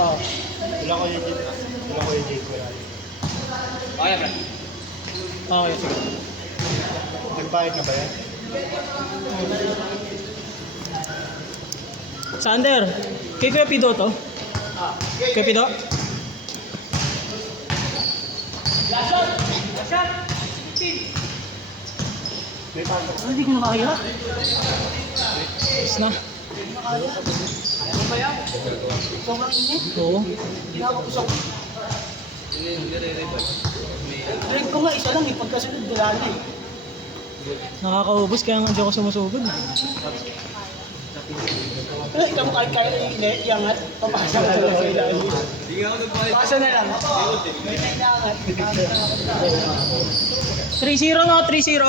Oo. Wala ko yung Jade. Wala ko yung Jade. Okay, bro. Okay, sige. Nagbayad na ba yan? Sander, kay Kuya Pido to? Kuya Pido? May pasok. Hindi ko na makaya. Tapos na. Ano ba yan? Sobrang init. Oo. Hindi na ako usap. Hindi re-revive. Break ko nga, isa lang eh. Pagkasunod, wala na eh. Nakakaubos, kaya nga di ako sumusugod. Pero ikaw mo kahit kaya iangat, papasa ka lang sa ilalim. Hindi nga ako nagbayad. Pasa na lang. May nailangat. 3-0 no, 3-0.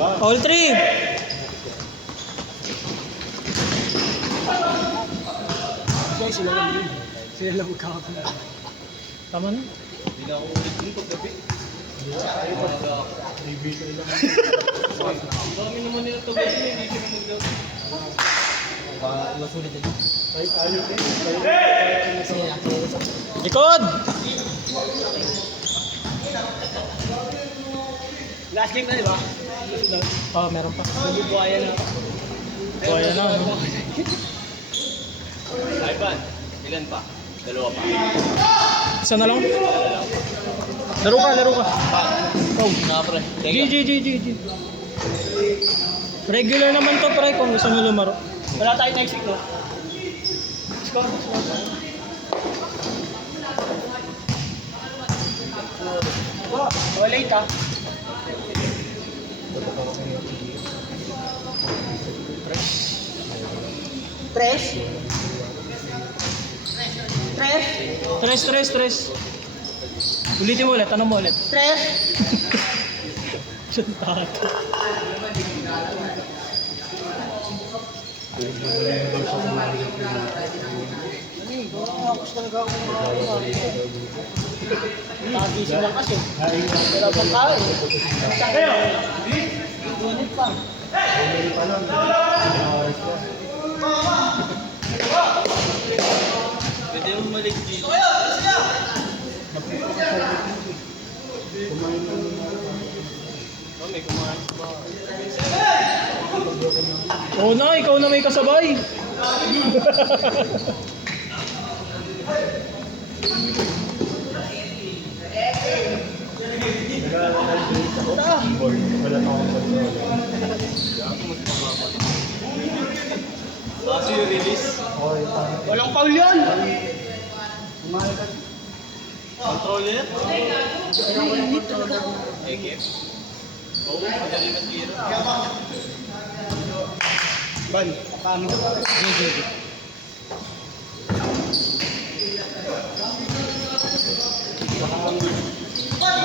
All 3. Sila lang yun. Sila lang magkakapunta. Tama na. Hindi na ako ulit yung paggabi. Ang dami naman nila ito guys, hindi sila maggabi. Masulit din. Likod! Last game na, di ba? Oo, meron pa. Bubuhaya na. Buhaya na. Ano? Ivan, ilan pa? Dalawa pa. Isa na lang. Laro ka, laro ka. Oh, nga pre. G. Regular naman to, pre, kung gusto mo lumaro. Wala tayo next week, no? Score. Oh, late ah. Tres? Tres. Ulitin mo ulit, tanong mo ulit. Tres? Santado. Nagising lang kasi. Wala pang kain. Sakyo! Init pa. Bumili pa lang. Oras pa. Pwede yung malik dito. Kumain na naman. May kumain pa. Oo na, ikaw na may kasabay. Wala akong control. Kasi yung release. Okay, tama. Walang foul yan. Kumain ka. Controller? Ekip? Oo, madali matira. Ban, paano?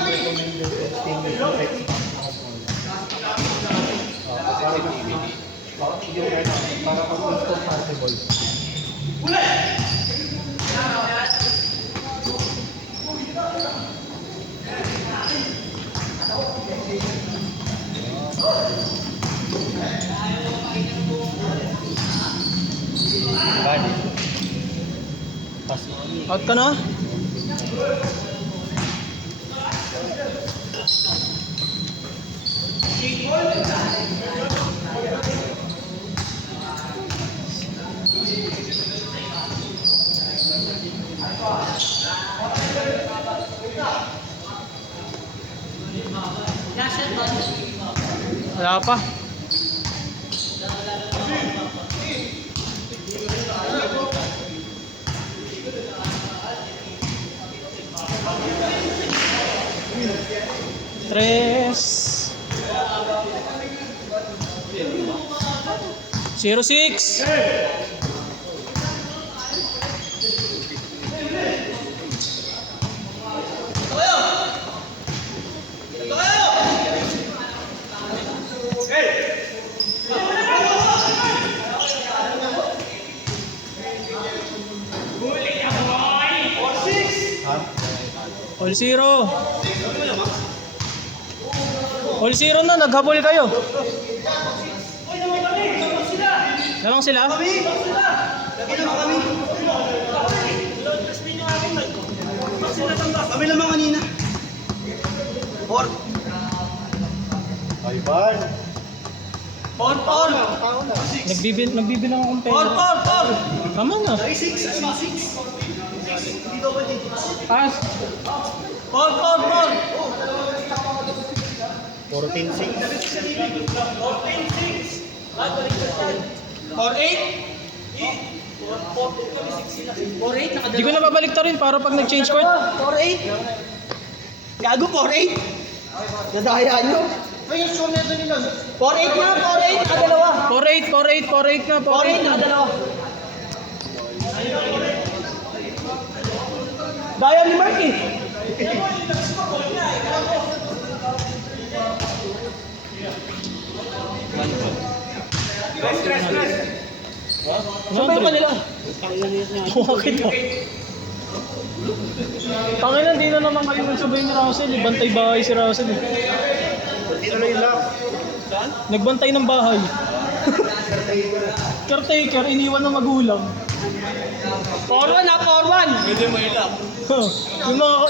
Recommended testing with effects. Para pag-install possible. Bali. Out ka na? Wala pa. Tres. 06. All zero. All zero na, naghabol kayo. Nalang sila? Kami naman kanina. Por. Ay, Barn. Por. Nagbibilang akong pera. Por. Tama na. 36. Pass. Por. 14-6. 4-8. 4-8. Hindi ko na babalik rin para pag nag-change court. 4-8. Gago 4-8. Nadaya nyo. 4-8 na, 4-8. Nakadalawa. 4-8 na. 4-8 nakadalawa. Daya ni Mark eh. Sabay pa nila. Bakit mo? Tangina, hindi na naman kayo nagsabay ni Russell. Bantay bahay si Russell. Dito na yung lock. Nagbantay ng bahay. Caretaker, iniwan ng magulang. 4-1 ha, 4-1. Pwede mo ilap.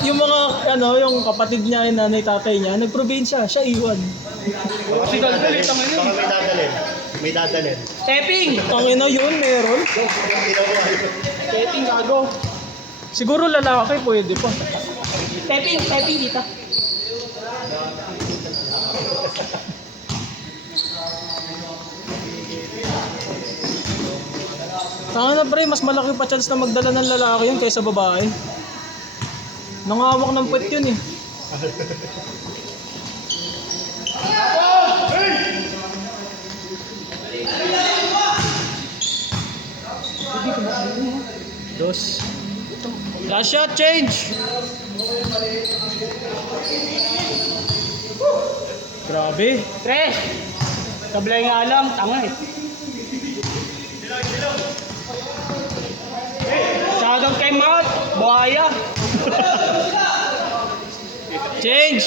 yung mga yung kapatid niya, yung nanay, tatay niya, nagprobinsya, siya iwan. Kasi dadalhin. Baka may dadalhin. Stepping. Tangina yun, meron. Stepping, gago. Siguro lalaki, pwede pa. Stepping dito. Tangina pre, mas malaki pa chance na magdala ng lalaki yun kaysa babae. Nangawak ng puwet yun eh. Dos. Last shot, change! Grabe. 3. Kabla yung alam, tanga eh. Sagang kay Matt, buhaya. Change!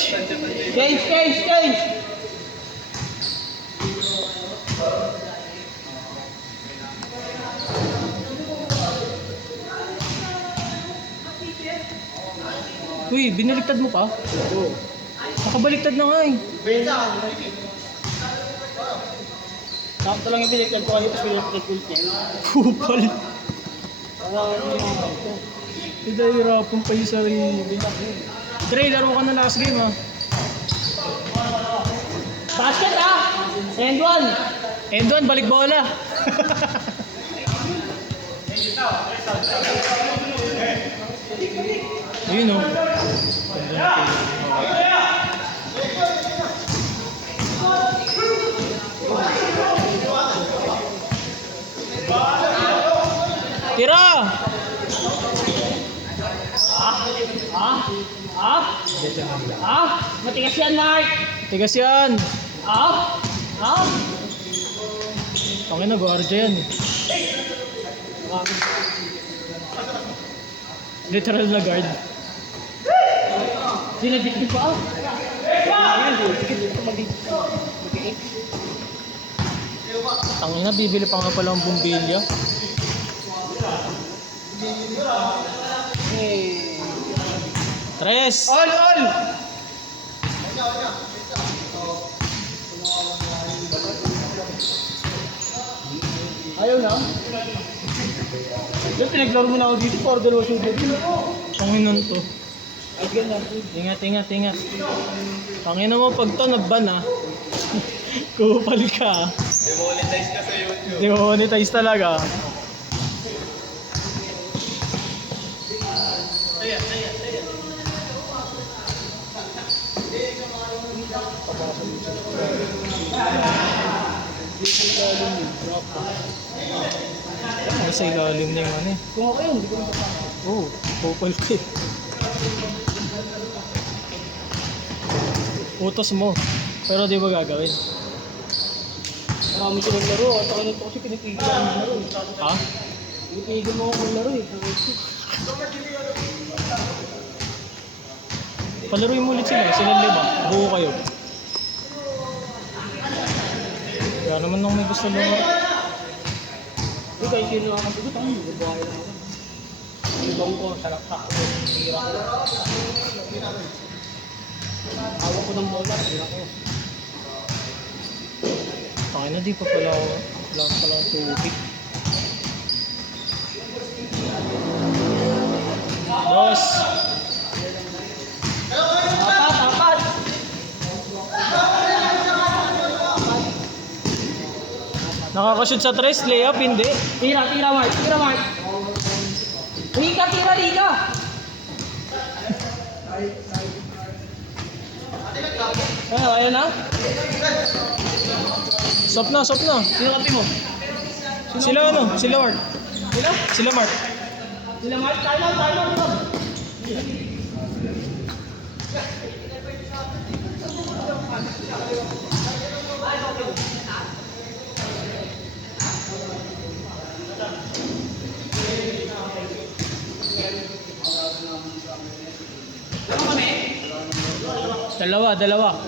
Change. Uy, binaliktad mo pa? Nakabaliktad na nga eh. Sakto lang yung pinagtag ko kanina, tapos pinagtag ko niya. Kupal. Pinahirapan pa yung sarili. Dre, laro ka na last game ha. Basket ah! End 1. End 1, balik bola. Ayun o. Tira! Matigas yan, Mark. Tigas yan. Tangin na, guardia yan eh. Literal na guard. Dinadikit pa ah. Tangin na, bibili pa nga pala ang bumbilya. Tres! All! Ayaw na? Doon pinaglaro mo na ako dito para dalawa sugat. Tangin na to. Ay, ganyan. Ingat. Tangin na mo, pag to nagban ah. Kupal ka. Demonetize ka sa YouTube. Demonetize talaga. Sa ilalim na yung ano eh. Kung ako yun, hindi ko na papasok. Oo, kupal ka eh. Utos mo. Pero di ba gagawin? Marami silang laro. At ako nito kasi pinipigilan mo laro. Ha? Pinipigilan mo ako laro eh. Palaruin mo ulit sila. Silang 5. Buo kayo. Kaya naman nung may gusto mo. kahit sino ang kabigot, ang babae lang ako. Ibang ko, sarap sa ako. Hira ko. Hawak ko ng bola, hira ko. Pakay na, di pa pala ako. Wala pa pala akong tubig. Boss! Apat! Nakakashoot sa tres, layup, hindi. Tira, Mark. Rika, tira, Rika! Ayan na. Stop na. Sino kapi mo? Sila Mark. Sila Mark. Sila Mark, time out. Dalawa.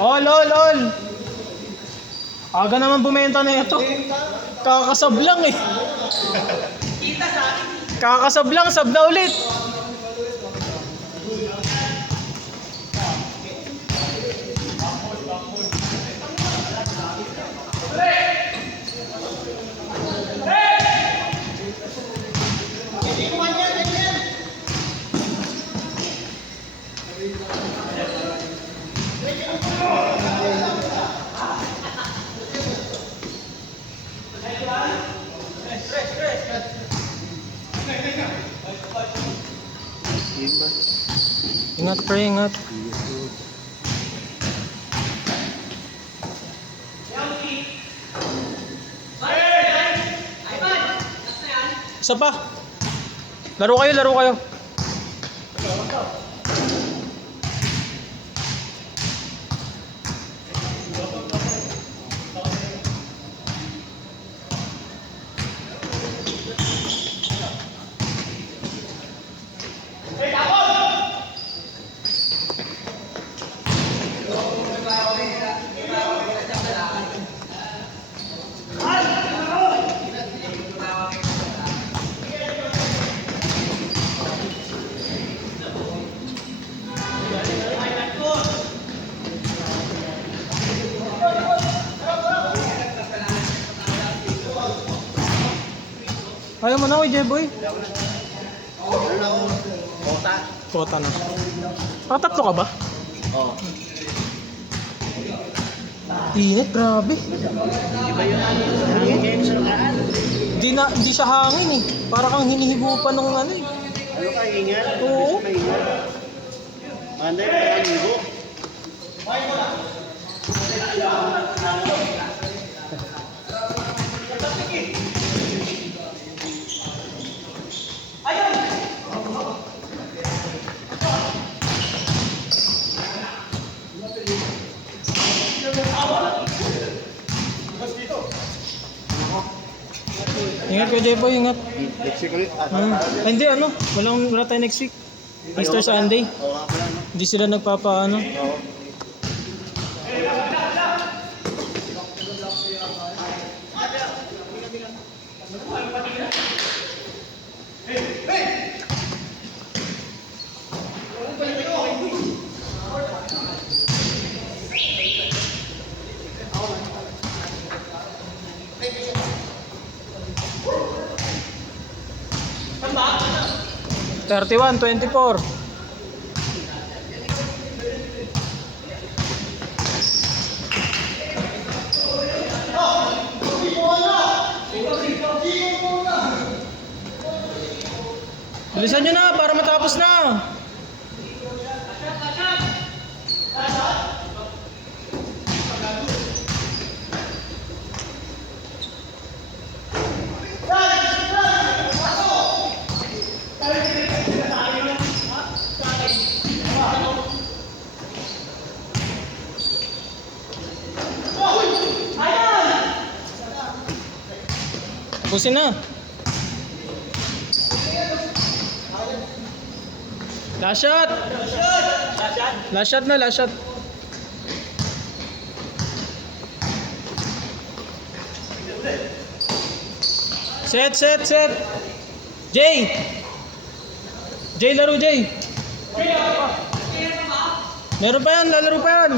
Oh, lol. Aga naman bumenta na ito. Kakasab lang eh. Kakasab lang, sab na ulit. Ingat, pre, ingat. Isa pa. Laro kayo. Ayaw mo na, J-boy. Ano na ako? Kota? Kota na. Tatlo ka ba? Oo. Init, grabe. Di ba yun hangin ngayon sa nakaraan? Di siya hangin eh. Para kang hinihigupan ng ano eh. Ano ka, ingat? Oo. Maingat. Manday, pagkaligo. Ingat ko, J-boy, ingat. Next week ulit. Ay, hindi, wala tayo next week. Easter Sunday. Oo nga pala, no? Hindi sila nagpapaano. Oo. Saan 31-24. Bilisan nyo na para matapos na. Pusin na. Last shot. Last shot na, last shot. Set, set, set. Jay. Jay, laro Jay. Meron pa yan, lalaro pa yan.